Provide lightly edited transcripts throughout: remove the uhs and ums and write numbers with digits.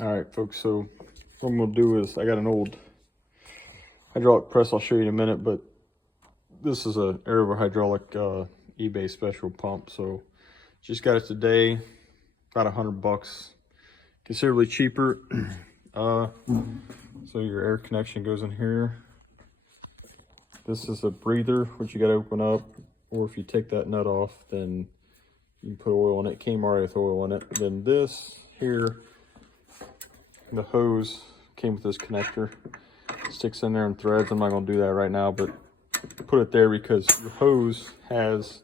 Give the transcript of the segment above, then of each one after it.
All right, folks, so what I'm gonna do is I got an old hydraulic press I'll show you in a minute, but this is a Aero hydraulic eBay special pump. So just got it today, about $100, considerably cheaper. So your air connection goes in here. This is a breather, which you gotta open up, or if you take that nut off, then you can put oil in it. It came already with oil in it. Then this here, the hose came with this connector. It sticks in there and threads. I'm not gonna do that right now, but put it there because the hose has,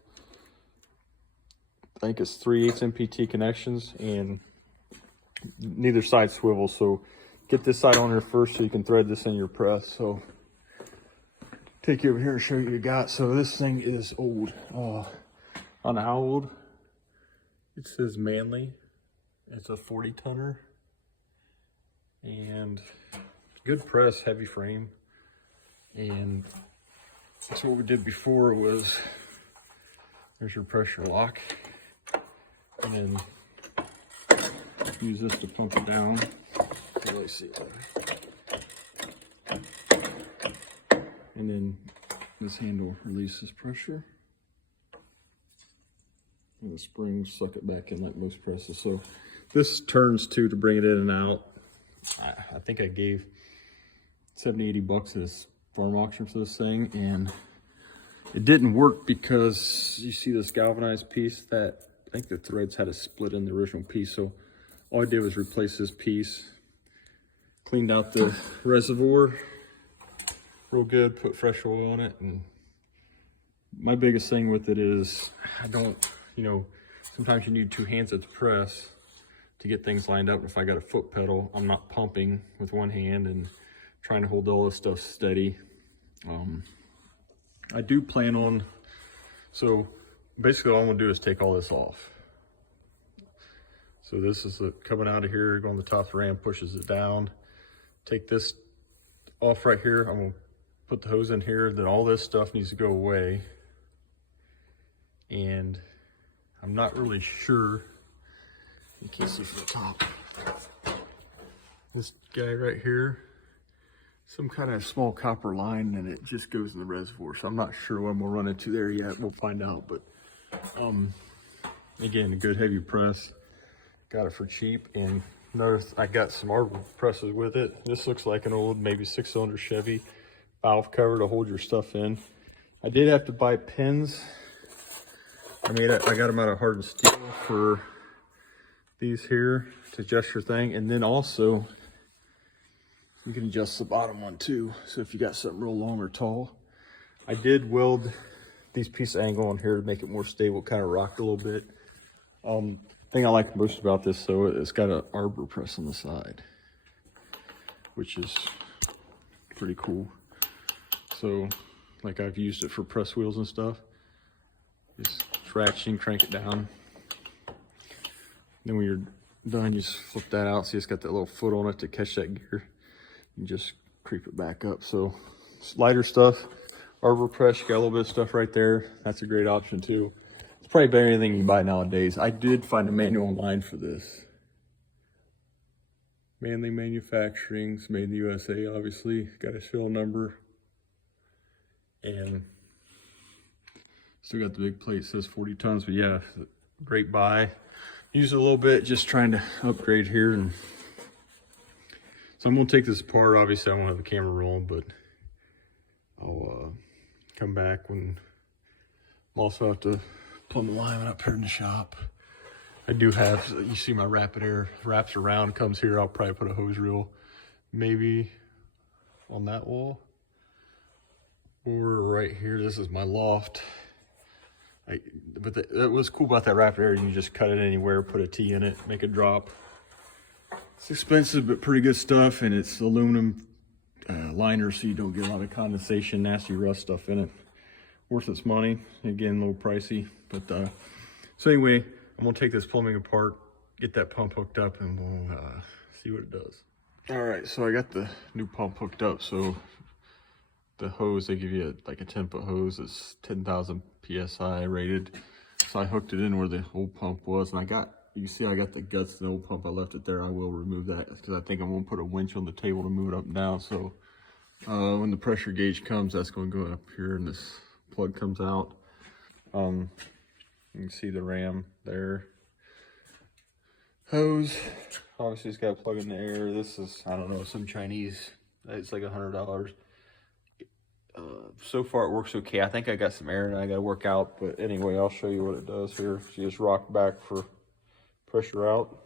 I think it's 3/8 MPT connections and neither side swivels. So get this side on here first so you can thread this in your press. So take you over here and show you what you got. So this thing is old. I don't know how old. It says Manley. It's a 40 tonner. And good press, heavy frame. And so what we did before was, there's your pressure lock. And then use this to pump it down. Can't really see it there. And then this handle releases pressure. And the springs suck it back in like most presses. So this turns too to bring it in and out. I think I gave 70, 80 bucks at this farm auction for this thing, and it didn't work because you see this galvanized piece that I think the threads had a split in the original piece. So all I did was replace this piece, cleaned out the reservoir real good, put fresh oil on it. And my biggest thing with it is I don't, sometimes you need two hands at the press to get things lined up. If I got a foot pedal, I'm not pumping with one hand and trying to hold all this stuff steady. I do plan on, so basically all I'm gonna do is take all this off. So this is coming out of here, going to the top of the ram, pushes it down. Take this off right here. I'm gonna put the hose in here. Then all this stuff needs to go away. And I'm not really sure, you can't see from the top. This guy right here, some kind of small copper line, and it just goes in the reservoir. So I'm not sure what I'm gonna run into there yet. We'll find out. But again, a good heavy press. Got it for cheap. And notice I got some arbor presses with it. This looks like an old, maybe 6-cylinder Chevy valve cover to hold your stuff in. I did have to buy pins. I got them out of hardened steel for these here to adjust your thing. And then also you can adjust the bottom one too. So if you got something real long or tall, I did weld these pieces of angle on here to make it more stable, kind of rocked a little bit. Thing I like most about this, so it's got an arbor press on the side, which is pretty cool. So like I've used it for press wheels and stuff. Just ratcheting, crank it down. Then when you're done, you just flip that out. See, it's got that little foot on it to catch that gear. You just creep it back up. So it's lighter stuff, arbor press, you got a little bit of stuff right there. That's a great option too. It's probably better than anything you can buy nowadays. I did find a manual online for this. Manley Manufacturing, it's made in the USA, obviously. Got a serial number. And still got the big plate, it says 40 tons, but yeah, great buy. Use it a little bit, just trying to upgrade here. And so I'm gonna take this apart. Obviously I won't have the camera rolling, but I'll come back when I'm also have to plumb the line up here in the shop. I do have, you see my Rapid Air wraps around, comes here. I'll probably put a hose reel maybe on that wall or right here. This is my loft. But that was cool about that Rapid Air. You can just cut it anywhere, put a T in it, make it drop. It's expensive, but pretty good stuff. And it's aluminum liner, so you don't get a lot of condensation, nasty rust stuff in it. Worth its money. Again, a little pricey. But so anyway, I'm gonna take this plumbing apart, get that pump hooked up, and we'll see what it does. All right, so I got the new pump hooked up. So the hose, they give you like a 10-foot hose. It's 10,000 PSI rated. So I hooked it in where the old pump was, and I got you see I got the guts and the old pump. I left it there. I will remove that because I think I'm gonna put a winch on the table to move it up and down. So when the pressure gauge comes, that's gonna go up here and this plug comes out. You can see the ram there. Hose, obviously it's got a plug in the air. This is, I don't know, some Chinese, it's like $100. So far it works okay. I think I got some air and I gotta work out, but anyway, I'll show you what it does here. So you just rock back for pressure out.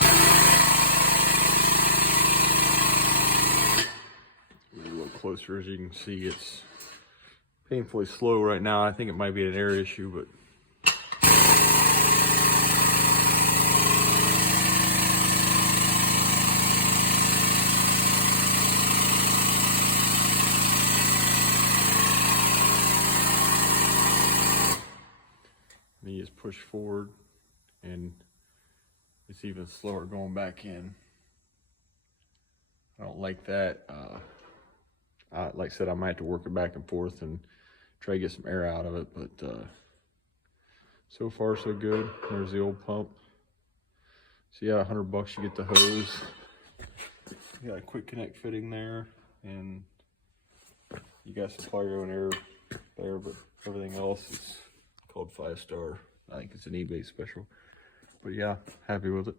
A little closer, as you can see, it's painfully slow right now. I think it might be an air issue, but then you just push forward and it's even slower going back in. I don't like that. Like I said, I might have to work it back and forth and try to get some air out of it, but so far so good. There's the old pump. So yeah, $100 you get the hose. You got a quick connect fitting there, and you got to supply your own air there, but everything else is called 5 Star. I think it's an eBay special. But yeah, happy with it.